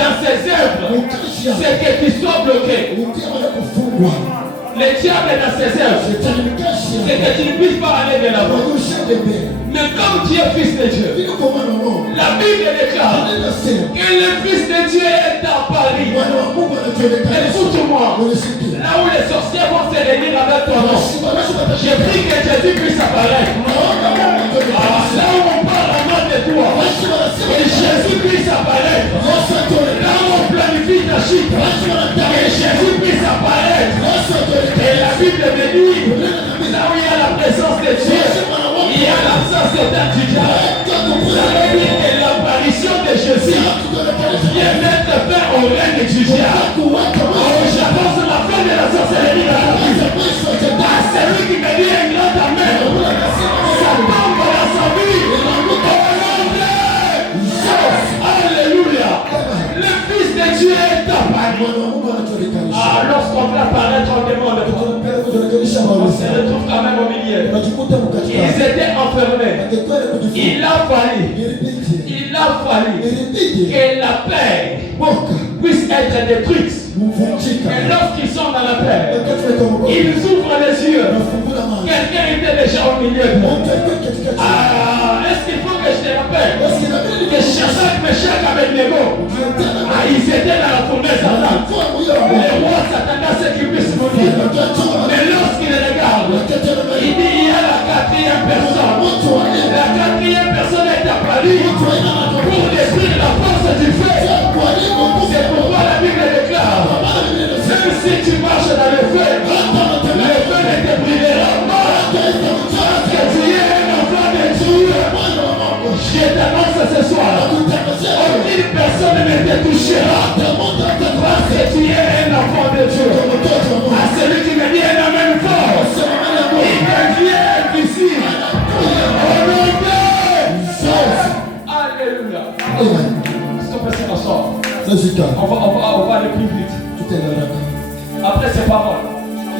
dans ses œuvres, c'est que tu sois bloqué. Le diable dans ses œuvres, c'est que tu ne puisses pas aller de l'avant. Mais comme tu es fils de Dieu, la Bible déclare que le fils de Dieu est à Paris. Écoute-moi, là où les sorciers vont se réunir avec toi, je prie que Jésus puisse apparaître. Là où on parle en nom de toi, que Jésus puisse apparaître. Là où on planifie ta chute, que Jésus puisse apparaître. Et la Bible me dit, là où il y a la présence de Dieu, il y a l'absence totale du diable. Ça veut dire que l'apparition de Jésus vient mettre fin au règne du diable. J'annonce la fin de la sorcellerie dans la vie. Celui qui me dit un grand amen, ça tombe dans sa vie. Alléluia. Le Fils de Dieu est apparu. Lorsqu'on veut apparaître, on demande. On se retrouve quand même au milieu. Ils étaient enfermés. Il a fallu que la paix puisse être détruite. Et lorsqu'ils sont dans la paix, ils ouvrent les yeux. Quelqu'un était déjà au milieu de moi. Est-ce qu'il faut que je te rappelle que Shadrach, Meshach, Abednego, ils étaient dans la fournaise à table. Les rois s'attendaient à ce qu'ils puissent mourir. Mais lorsqu'ils regardent, il dit il y a la quatrième personne. La quatrième personne est apparue pour détruire la force du feu. C'est pourquoi la Bible déclare, même si tu marches dans le feu ne te brûlera pas. Parce que tu es un enfant de Dieu. Je t'annonce ce soir, aucune personne ne te touchera. Parce que tu es un enfant de Dieu. À celui qui me dit un amen fort, il devient difficile. Alléluia. Est-ce qu'on peut se rasseoir? On va aller plus vite. Après ces paroles,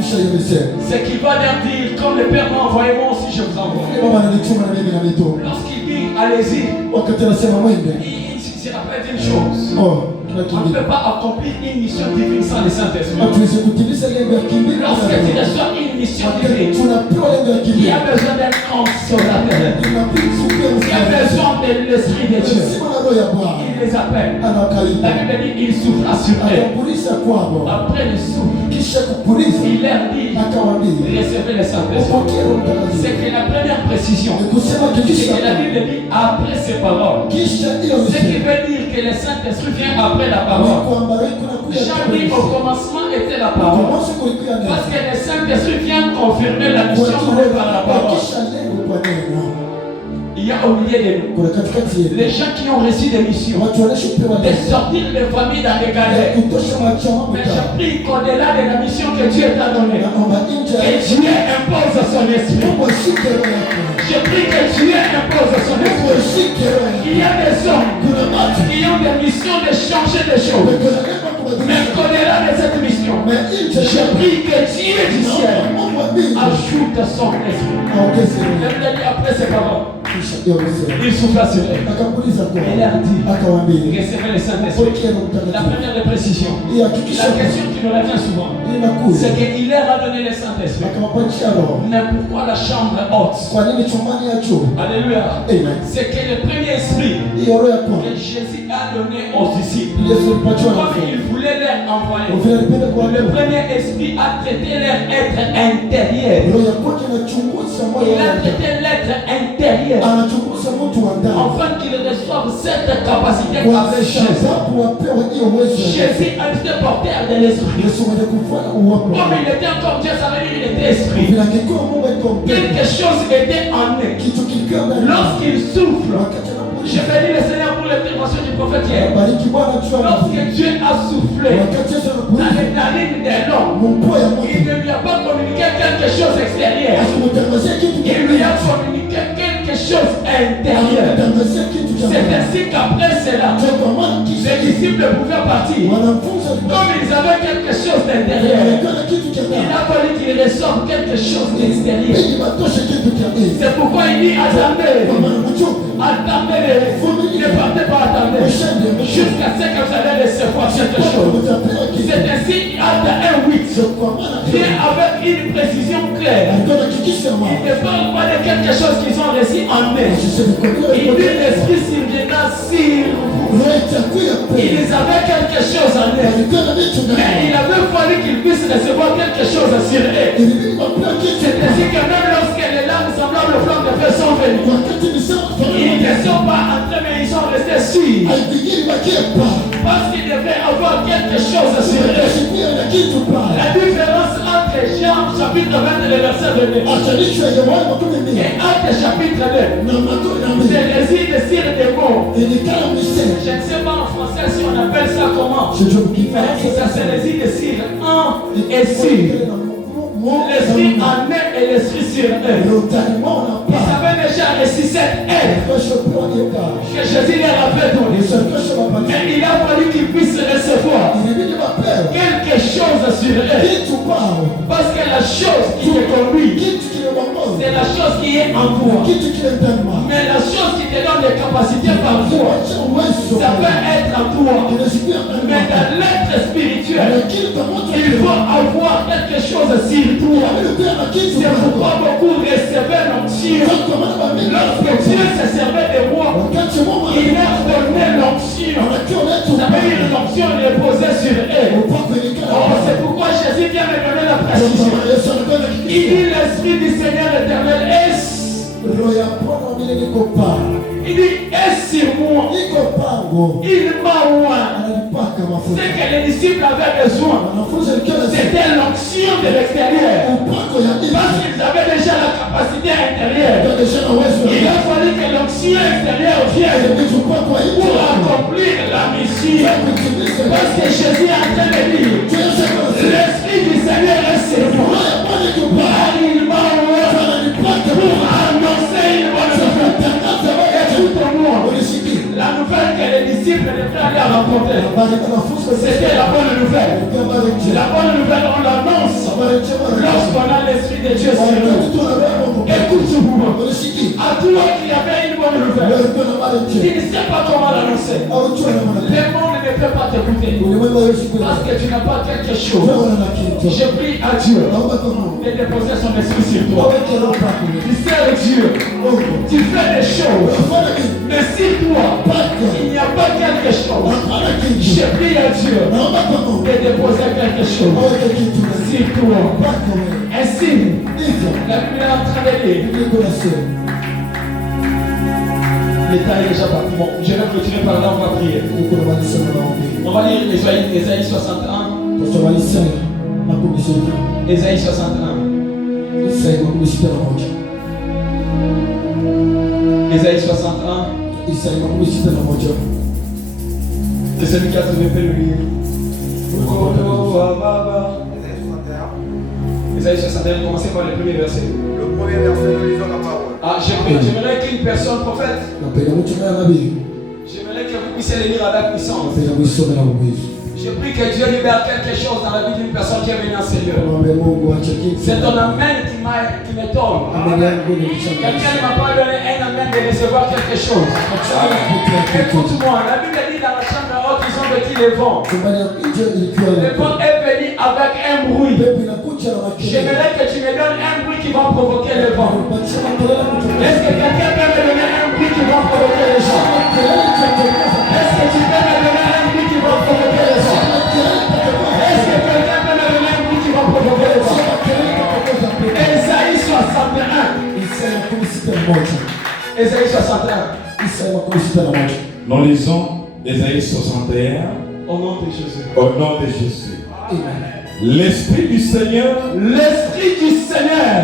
c'est qu'il va leur dire, comme le Père m'a envoyé, moi aussi je vous envoie. Lorsqu'il dit allez-y, il se rappelle d'une chose. On ne peut pas accomplir une mission divine sans le Saint-Esprit. Lorsque tu reçois une mission divine, il y a besoin d'un consolateur. Il y a besoin de l'Esprit de Dieu. Il les appelle. La Bible dit il souffla sur eux. Après le souffle, il leur dit recevez le Saint-Esprit. C'est que la première précision, c'est que la Bible dit après ces paroles. Ce qui veut dire que le Saint-Esprit vient après la parole. Jean dit au commencement était la parole. Parce que le Saint-Esprit vient confirmer la mission donnée par la parole. Il y a au milieu de nous les gens qui ont reçu des missions de sortir les familles dans les galères. Mais je prie qu'au-delà de la mission que Dieu t'a donnée, que Dieu impose son esprit. Je prie que Dieu impose son esprit. Il y a des hommes qui ont des missions de changer des choses. Mais qu'au-delà de cette mission, je prie que Dieu du ciel ajoute son esprit. Après ces paroles, il souffla sur elle. Et elle a dit recevez le Saint-Esprit. La première précision, la question qui nous revient souvent, c'est qu'il leur a donné le Saint-Esprit. Mais pourquoi la chambre haute? Alléluia. C'est que le premier esprit que Jésus a donné aux disciples, comme il voulait leur envoyer, le premier esprit a traité leur être intérieur. Il a traité l'être intérieur afin qu'ils reçoivent cette capacité qu'avait Jésus. Jésus a été porteur de l'esprit. Comme il était encore Dieu, ça veut dire qu'il était esprit. Quelque chose était en eux. Lorsqu'il souffle, je bénis le Seigneur pour l'intervention du prophète hier. Lorsque Dieu a soufflé dans la ligne des l'homme, il ne lui a pas communiqué quelque chose extérieur. Il lui a communiqué quelque quelque chose intérieur. C'est ainsi qu'après cela, les disciples pouvaient partir. Comme ils avaient quelque chose d'intérieur, il a fallu qu'ils ressortent quelque chose d'extérieur. C'est pourquoi il dit attendez. Attendez, ne partez pas, attendez. Jusqu'à ce que vous allez recevoir quelque chose. C'est ainsi, Acte 1:8 vient avec une précision claire. Il ne parle pas de quelque chose qu'ils ont reçu en eux. Il dit l'Esprit surviendra sur vous. Ils avaient quelque chose en eux. Mais il avait fallu qu'ils puissent recevoir quelque chose sur eux. C'est ainsi que même lorsque les larmes semblables au flanc de feu sont venues, ils ne sont pas entrés, mais ils sont restés sûrs. Parce qu'ils devaient avoir quelque chose sur eux. La différence entre Jean chapitre 20 et le verset 22 et Acte chapitre 2, c'est réside sur des mots. Je ne sais pas en français si on appelle ça comment. Ça se réside sur un et sur. L'esprit en eux et l'esprit sur eux. Ils avaient déjà reçu cette aide que Jésus leur avait donnée. Mais il a fallu qu'ils puissent recevoir quelque chose sur eux. Parce que la chose qui te conduit, c'est la chose qui est en toi. Mais la chose qui te donne des capacités par toi, ça peut être en toi. Mais dans l'être spirituel, il faut avoir quelque chose sur toi. C'est pourquoi beaucoup recevaient l'onction. Lorsque Dieu se servait de moi, il a donné l'onction. Ça veut dire l'onction reposée sur eux. C'est pourquoi Jésus vient me donner la précision. Il dit l'Esprit du Seigneur éternel est. Il dit est sur moi. Il m'a oint. Ce que les disciples avaient besoin, c'était l'onction de l'extérieur. Parce qu'ils avaient déjà la capacité intérieure. Il a fallu que l'onction extérieure vienne pour accomplir la mission. Parce que Jésus est en train de dire l'Esprit du Seigneur est sur moi. Il m'a oint pour annoncer une bonne nouvelle. Écoute-moi. La nouvelle que les disciples devaient aller rencontrer, c'était la bonne nouvelle. La bonne nouvelle, on l'annonce lorsqu'on a l'Esprit de Dieu sur nous. Écoute-moi. À toi qui avait une bonne nouvelle, tu ne sais pas comment l'annoncer. Le monde ne peut pas t'écouter parce que tu n'as pas quelque chose. Je prie à Dieu de déposer son esprit sur toi. Tu sers Dieu. Tu fais des choses. Mais si toi, il n'y a pas quelque chose, je prie à Dieu de déposer quelque chose sur toi. Ainsi, la Bible est en train de dire. L'état est déjà parti. Bon, je vais continuer par là, on va prier. On va lire Ésaïe 61. Ésaïe 61. Ésaïe 61. C'est celui qui a trouvé le livre. Ésaïe 61, commencez par le premier verset. Le premier verset, nous lisons la parole. J'aimerais qu'une personne prophète, j'aimerais que vous puissiez le lire avec puissance. Je prie que Dieu libère quelque chose dans la vie d'une personne qui est venue en Seigneur. C'est ton amen qui m'étonne. Quelqu'un ne m'a pas donné un amen de recevoir quelque chose. Écoute-moi, la Bible dit dans la chambre haute, ils ont vécu le vent. Le vent est venu avec un bruit. J'aimerais que tu me donnes un bruit qui va provoquer le vent. Est-ce que quelqu'un peut me donner un bruit qui va provoquer le vent? Est-ce que tu peux me donner un bruit qui va provoquer le vent? Est-ce que quelqu'un peut me donner un bruit qui va provoquer le vent? Ésaïe 61. Ésaïe 61. Nous lisons Ésaïe 61. Au nom de Jésus. Au nom de Jésus. L'Esprit du Seigneur. L'Esprit du Seigneur.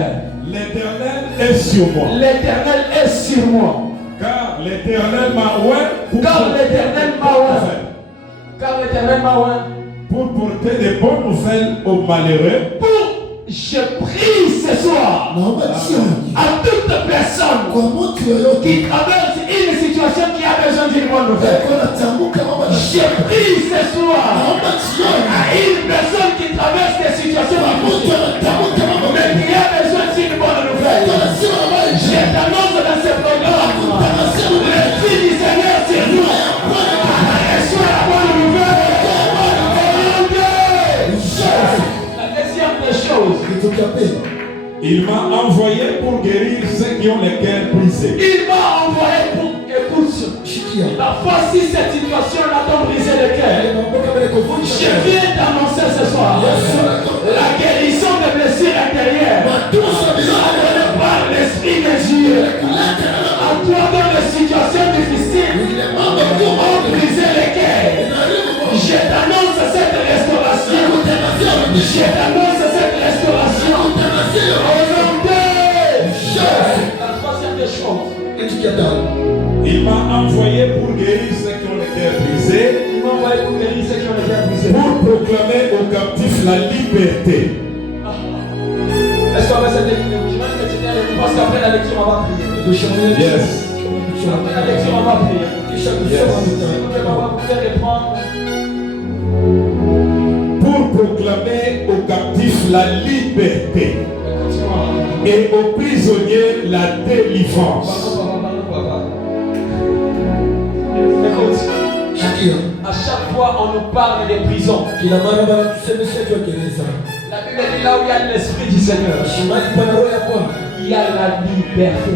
L'Éternel est sur moi. L'Éternel est sur moi. Car l'Éternel m'a oint. Car l'Éternel m'a oint. Car l'Éternel m'a oint. Pour porter de bonnes nouvelles aux malheureux. Pour Je prie ce soir à toute personne qui traverse une situation qui a besoin d'une bonne nouvelle. Je prie ce soir à une personne qui traverse des situations difficiles, mais qui a besoin d'une bonne nouvelle. Je t'annonce dans ce programme, l'Esprit du Seigneur sur nous. Reçois la bonne nouvelle. La deuxième des choses, il m'a envoyé pour guérir ceux qui ont les cœurs brisés. il m'a envoyé pour écoute. Parfois, si cette situation-là t'a brisé le cœur, je viens t'annoncer ce soir la guérison des blessures intérieures amenée par l'Esprit de Dieu. À toi dans les situations difficiles, ont brisé le cœur. Je t'annonce cette restauration. Je t'annonce cette restauration. La troisième des choses. Il m'a envoyé pour guérir ceux qui ont les cœurs brisés. Il m'a envoyé pour guérir ceux qui ont les cœurs brisés. Pour proclamer aux captifs la liberté. Est-ce qu'on va cette lecture? Je vais continuer à lire parce qu'après la lecture, on va prier. Yes. Après la lecture, on va prier. Yes. On va pouvoir répondre. Pour proclamer aux captifs la liberté et aux prisonniers la délivrance. Écoute, à chaque fois on nous parle des prisons. La Bible dit là où il y a l'Esprit du Seigneur, il y a la liberté.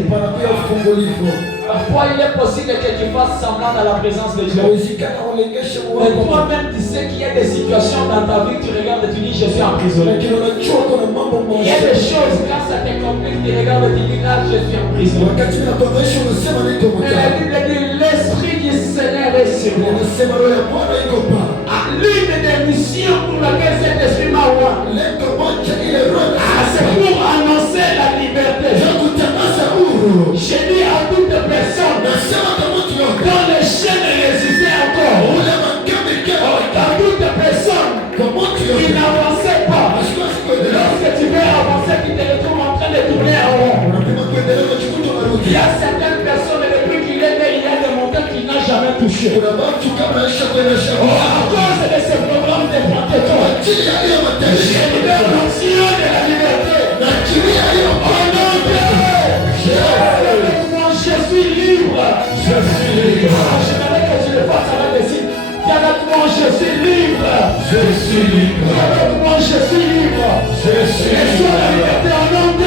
Parfois il est possible que tu fasses semblant dans la présence de Dieu. Mais toi-même tu sais qu'il y a des situations dans ta vie que tu regardes et tu dis je suis emprisonné. Il y a des choses quand ça te complique, tu regardes et tu dis là je suis emprisonné. Mais la Bible dit l'Esprit du Seigneur est sur moi. L'une des missions pour laquelle cet esprit m'a ouvert, c'est pour annoncer la liberté. Je dis à toute personne dont les chaînes résistaient encore, à toute personne qui n'avançait pas, lorsque tu veux avancer, tu te retrouves en train de tourner en rond. Il y a certaines personnes, depuis qu'il est né, il y a des montagnes qu'il n'a jamais touché. À cause de ce programme de protecteur, j'ai libéré l'action de la liberté. Je suis libre. Je suis libre. J'aimerais que tu le fasses avec les signes. Dis avec moi, je suis libre. Je suis libre. Dis avec moi, je suis libre. Je suis libre. Et sur la liberté en nom de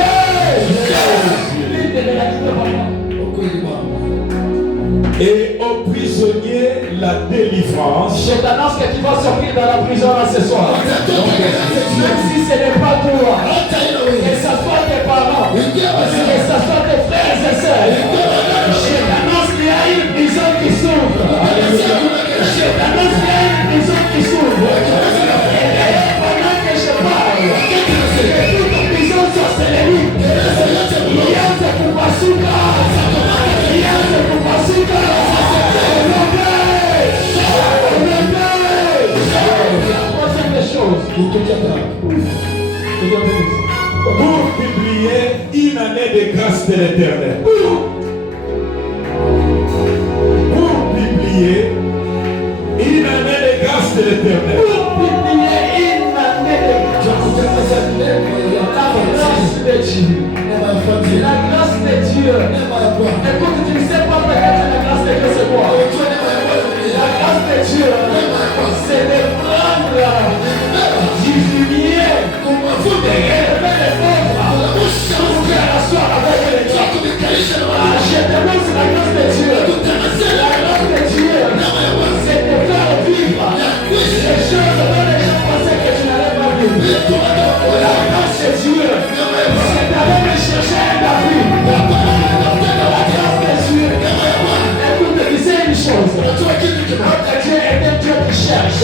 Et aux prisonniers la délivrance. Je t'annonce que tu vas sortir dans la prison là ce soir. Même si ce n'est pas toi, que ce soit tes parents, que ce soit tes frères et sœurs, je t'annonce qu'il y a une prison qui s'ouvre. Je t'annonce qu'il y a une prison qui s'ouvre. Et d'ailleurs, pendant que je parle, que toute prison sorcellerie, il y a ce Kupasuka, il y a ce Kupasuka. Pour publier une année de grâce de l'Éternel. Pour publier une année de grâce de l'Éternel. Pour publier une année de grâce de Dieu. La grâce de Dieu. Écoute, tu ne sais pas peut-être la grâce de Dieu c'est quoi. La grâce de Dieu, c'est de prendre du fumier, de relever les pauvres, pour faire asseoir avec les gens. Je t'annonce la grâce de Dieu. La grâce de Dieu, c'est de faire vivre les choses dont les gens pensaient que tu n'allais pas vivre. La grâce de Dieu, c'est d'aller me chercher un David. La grâce de Dieu, écoute, disais une chose. Notre Dieu est un Dieu qui cherche.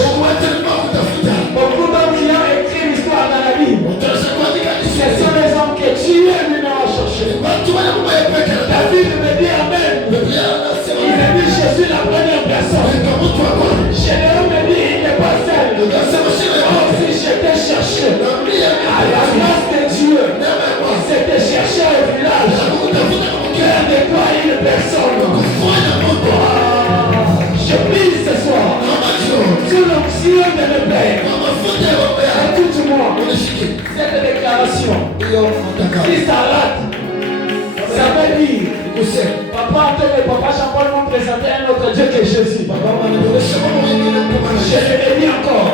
Beaucoup d'hommes qui ont écrit l'histoire dans la Bible, ce sont les hommes que Dieu lui a cherché. David me dit Amen. Il me dit je suis la première personne. Général me dit il n'est pas seul. Moi aussi je t'ai cherché. À la grâce de l'onction de mes pères. Écoute-moi. Cette déclaration. Si ça rate, ça veut dire. Papa Antoine et Papa Jean-Paul m'ont présenté un autre Dieu que Jésus. Je le dis encore.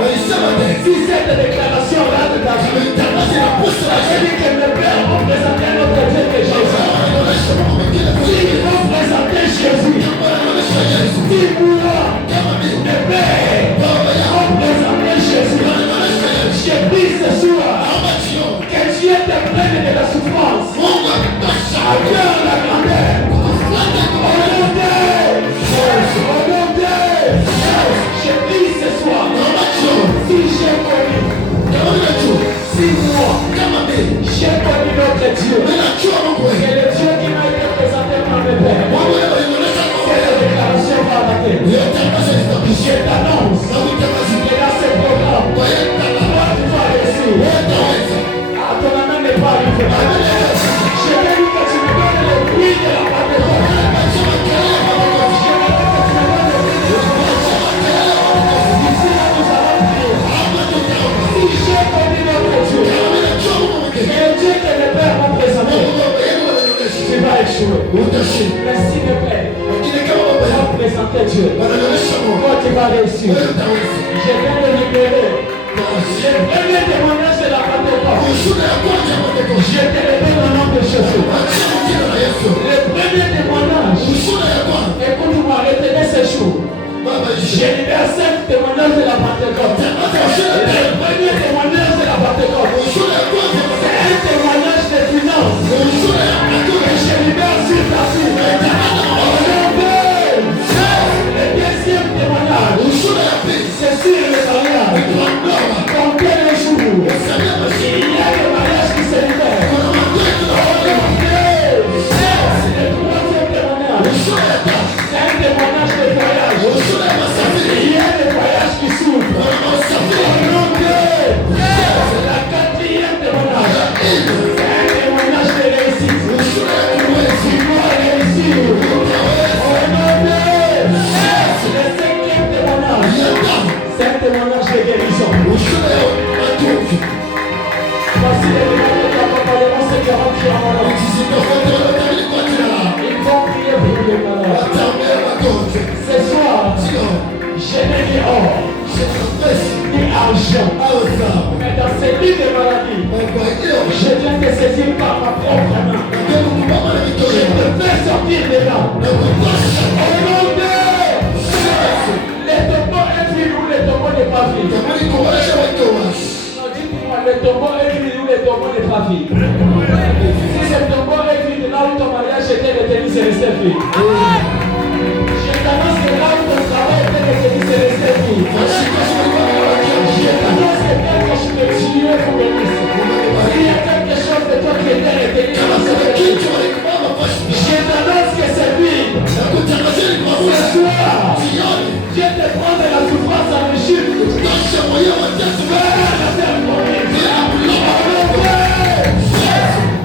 Si cette déclaration rate ta vie, ça veut dire que mes pères m'ont présenté un autre Dieu que Jésus. S'ils m'ont présenté Jésus, dis-moi, mes pères m'ont présenté Jésus. Je prie ce soir que Dieu te prenne de la souffrance. Accorde la grandeur. Je prie ce soir. Si j'ai connu, si moi, j'ai connu notre Dieu, et le Dieu qui m'a été présenté par mes pères, cette déclaration va arrêter. Je t'annonce que dans ce programme, toi tu vas réussir. Ah, ton main n'est pas arrivée. Je t'ai dit que tu me donnes le prix de la Pentecôte. Tu vas échouer. Mais s'il te plaît, va présenter Dieu. Toi, tu vas réussir. Je viens de libérer. Le premier témoignage de la Pentecôte. Je te révèle le nom de Jésus. Le premier témoignage. Écoute-moi, retenez ce jour. J'ai libéré 5 témoignages de la Pentecôte. Le premier témoignage de la Pentecôte, c'est un témoignage de finance. Je libère sur ta vie. Le deuxième témoignage, c'est sur le mariage. Dans quel jour il y a des mariages qui se libèrent. Le troisième témoignage, c'est un témoignage de voyage. Il y a des voyages qui s'ouvrent. La quatrième témoignage, c'est un témoignage de réussite. Tu dois réussir. Le cinquième témoignage, c'est un témoignage de guérison. Voici les témoignages de l'accompagnement, c'est 40 qui en ont. Ils vont prier pour les malades. Ce soir, je n'ai ni or, ni argent. Mais dans ces lits de maladie, je viens de saisir par ma propre main. Je te fais sortir de là. Au nom de les tombeaux est vide ou les tombeaux n'est pas vide. Non, dites-moi, le tombeau est vide ou le tombeau n'est pas vide. Si ce tombeau est vide, là où ton mariage était retenu, c'est resté vide. Je t'annonce que là où ton travail était retenu, c'est resté vide. Je t'annonce que quelque chose de Dieu pour bénisse. Il y a quelque chose de toi qui était retenu dans ce pays. Je t'annonce que c'est vide. Ce soir, Dieu te prend de la souffrance en Égypte.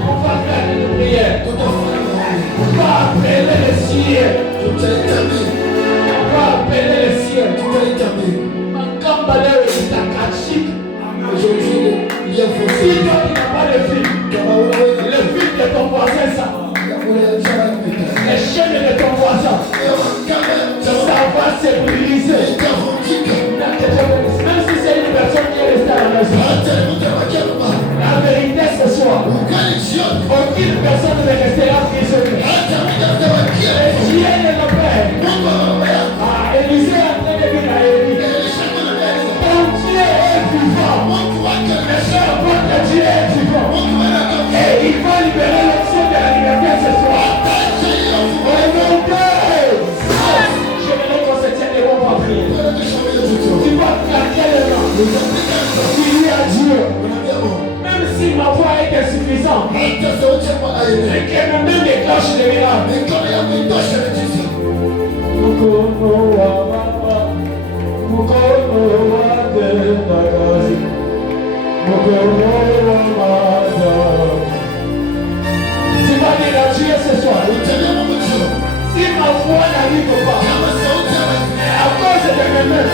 On va faire une prière. On va appeler le ciel. On va appeler le ciel. Si toi tu n'as pas de fil, le fil de ton voisin, ça. Les chaînes de ton voisin, ça va se briser. Même si c'est une personne qui est restée à la maison. La vérité ce soir, aucune personne ne restera prisonnière. Et Dieu est le Père. Élisée a train de dire à Élie, ton Dieu est vivant. Mais seul votre Dieu est vivant. Et il va libérer l'option de la liberté ce soir. Au nom de j'aimerais qu'on se tienne et on va prier. Tu vas claquer les mains. Tu dis à Dieu, même si ma voix est insuffisante, et que ma main déclenche le miracle. Tu vas dire à Dieu ce soir, si ma voix n'arrive pas, à cause de mes mains,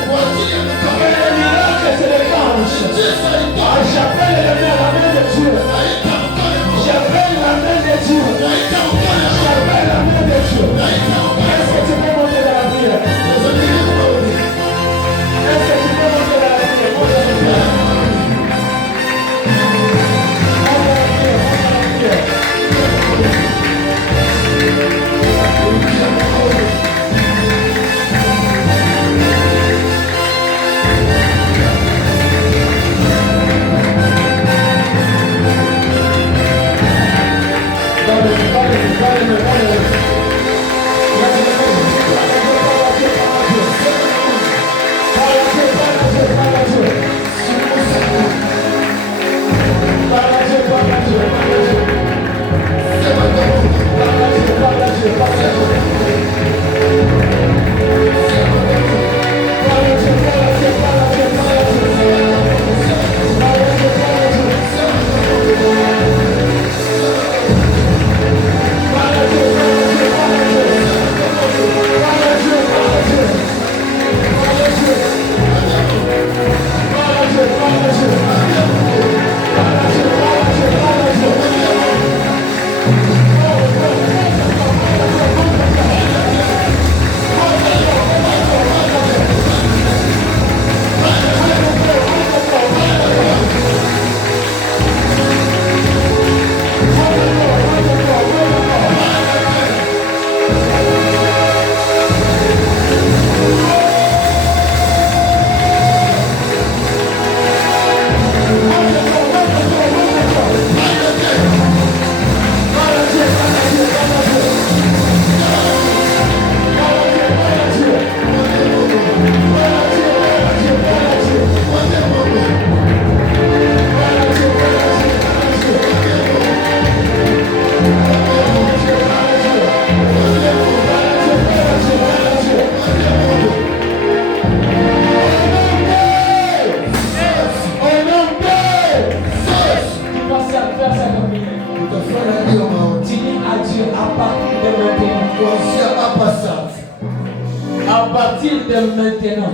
dès maintenant,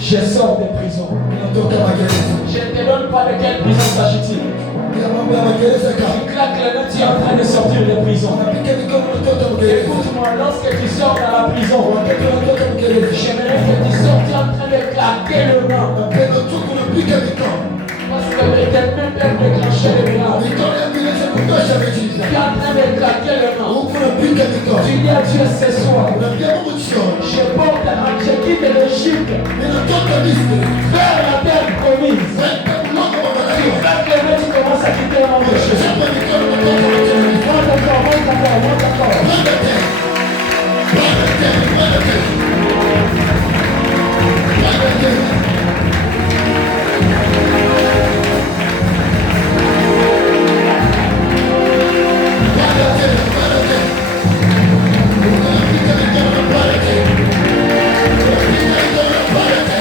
je sors de prison. Je ne te donne pas de quelle prison s'agit-il. Tu claques les mains, tu es en train de sortir de prison. Écoute-moi, lorsque tu sors dans la prison, j'aimerais que tu sortes en train de claquer le main. Parce que l'Éternel peut déclencher le miracles. Tu es en train de claquer le main. Tu dis à Dieu ce soir, je porte je quitte l'Égypte vers la terre promise. Tu claques les mains, tu commences à quitter mon péché. Monte encore. Para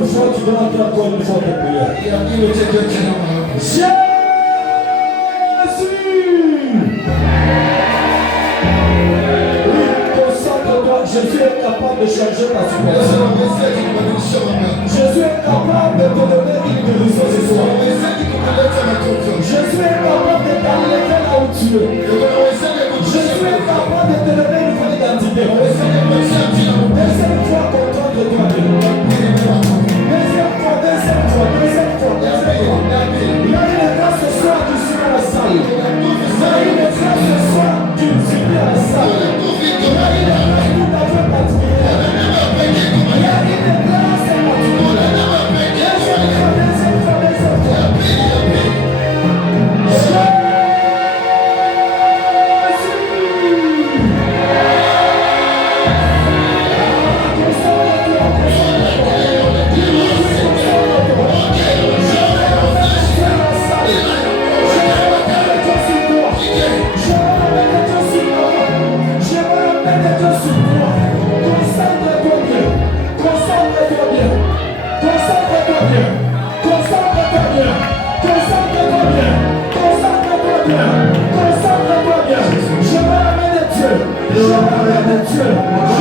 une fois, tu dois entrer encore une fois de prière. Jésus! Oui, concentre-toi. Jésus est capable de changer ta situation. Jésus est capable de te donner une guérison ce soir. Jésus est capable de t'enlever là où tu es. Jésus est capable de te donner une nouvelle identité. Deuxième fois, concentre-toi. Deuxième fois. Il y a une grâce ce soir du Seigneur à la salle. Il y a une grâce ce soir du Seigneur à la salle. Il y a une grâce pour ta vie, ta prière. Il y a une grâce à ta prière. Deuxième fois.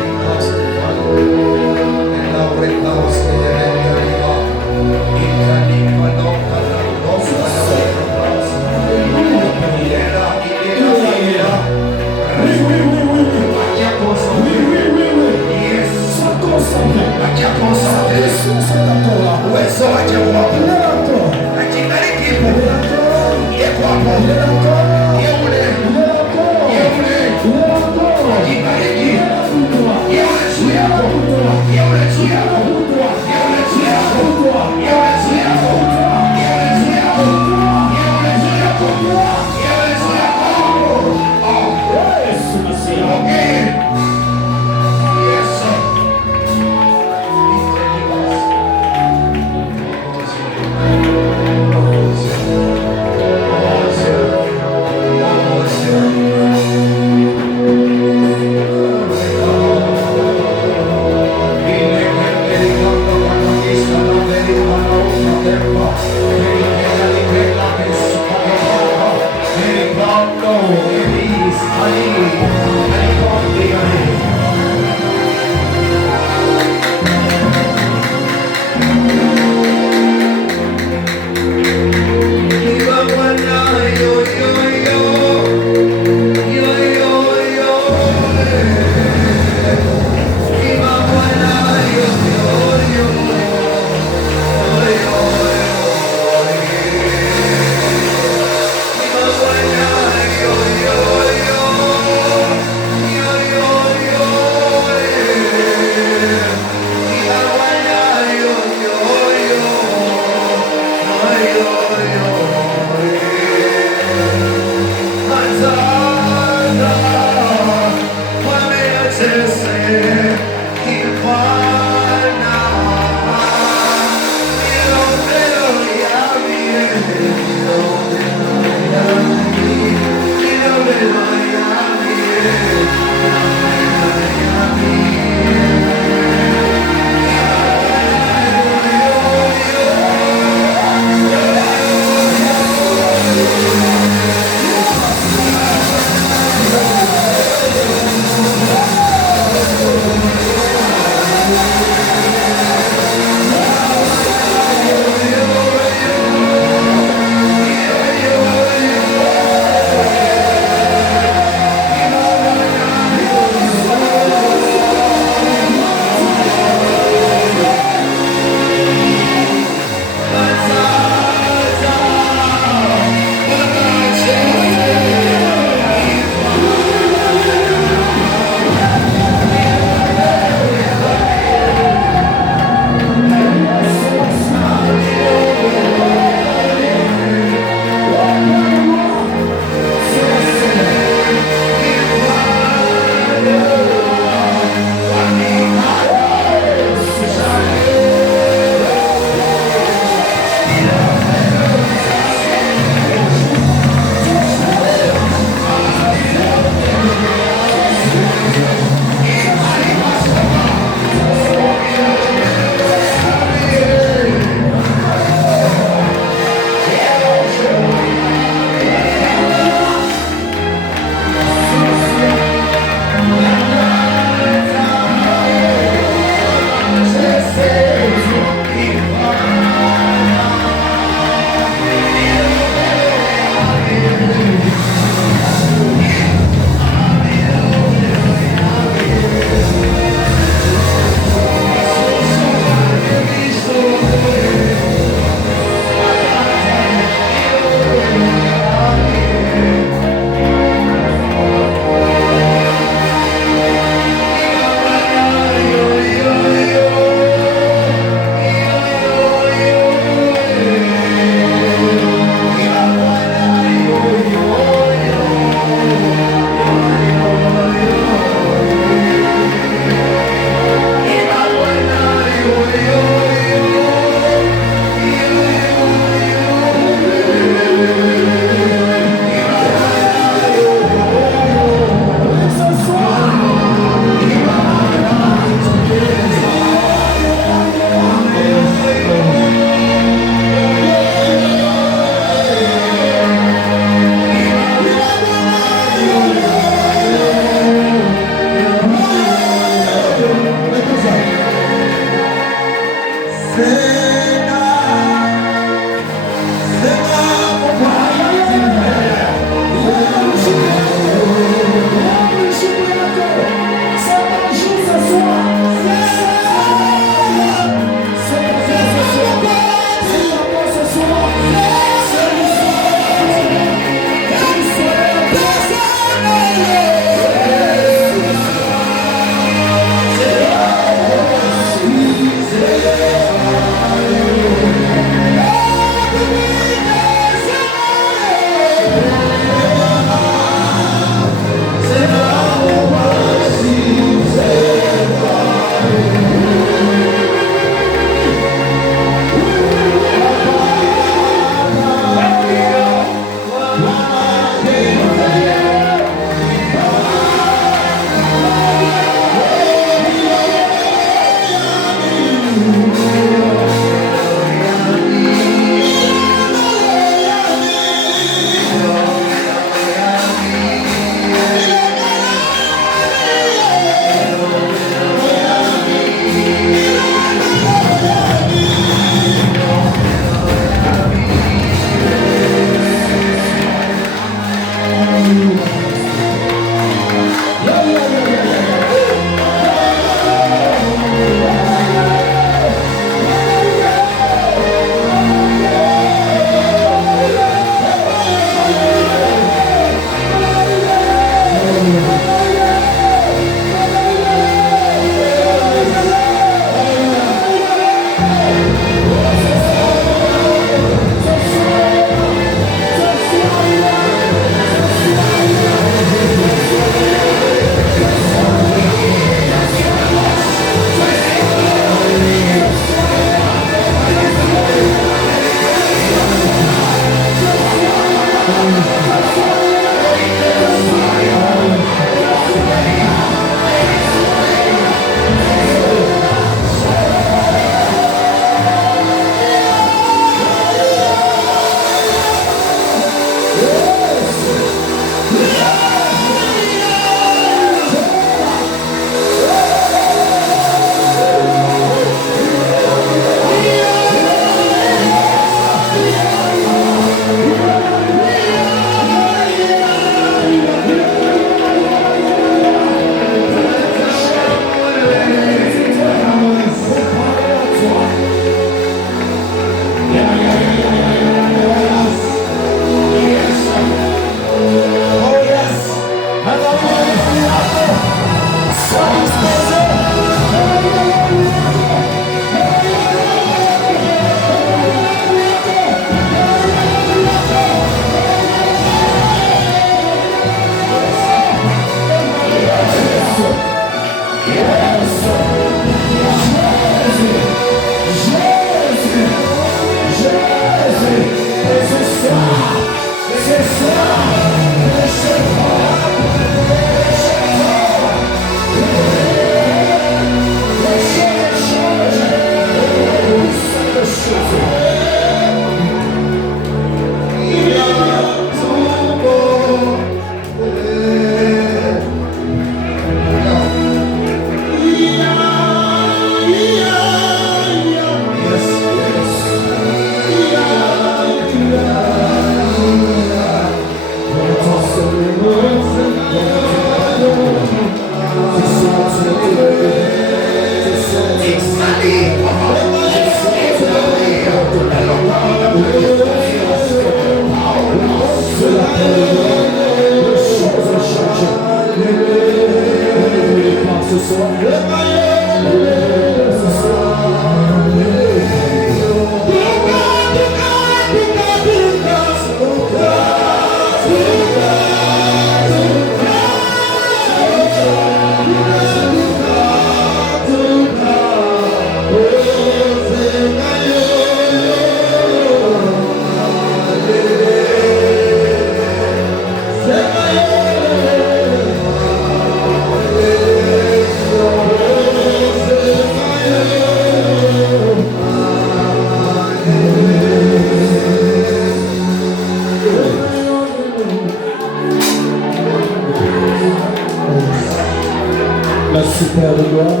Merci Père de gloire.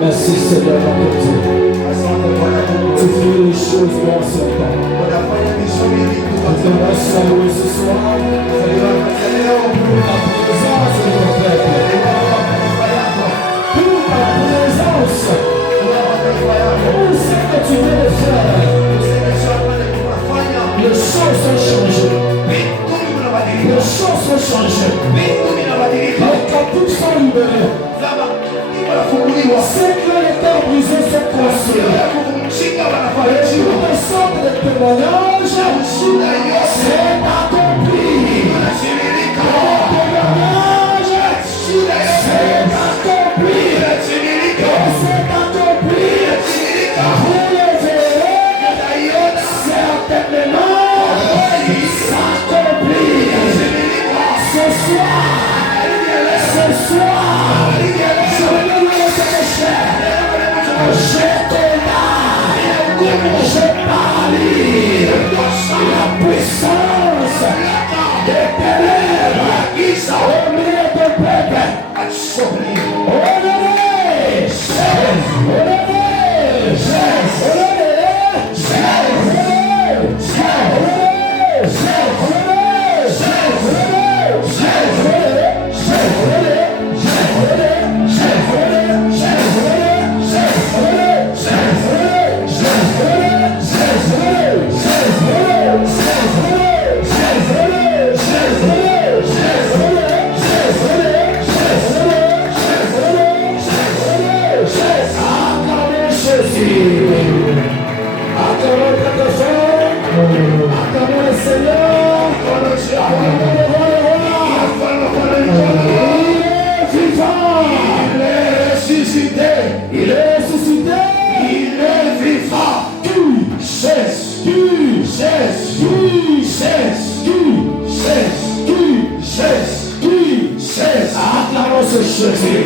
Merci Seigneur mon Dieu. Tu fais les choses dans son temps. Nous allons saluer ce soir la présence de ton peuple. Pour ta présence. Pour ce que tu veux le faire. Les choses sont changées. Les choses sont changées. Les captifs sont libérés. Ces que les temps brisés sont construits. Et tu ressens les témoignages. C'est accompli. Les témoignages. C'est accompli. C'est accompli. Pour les véreux, certainement, s'accomplit. Ce soir, je vais louer tes péchés. Je t'aime, je parle la puissance des ténèbres au milieu de ton peuple. Honoré, acclamons le Seigneur, acclamons le roi. Il est vivant, il est ressuscité, il est ressuscité, il est vivant. Tu cesses, tu cesses, tu cesses, tu cesses, tu cesses, tu cesses. Acclamons ce Jésus.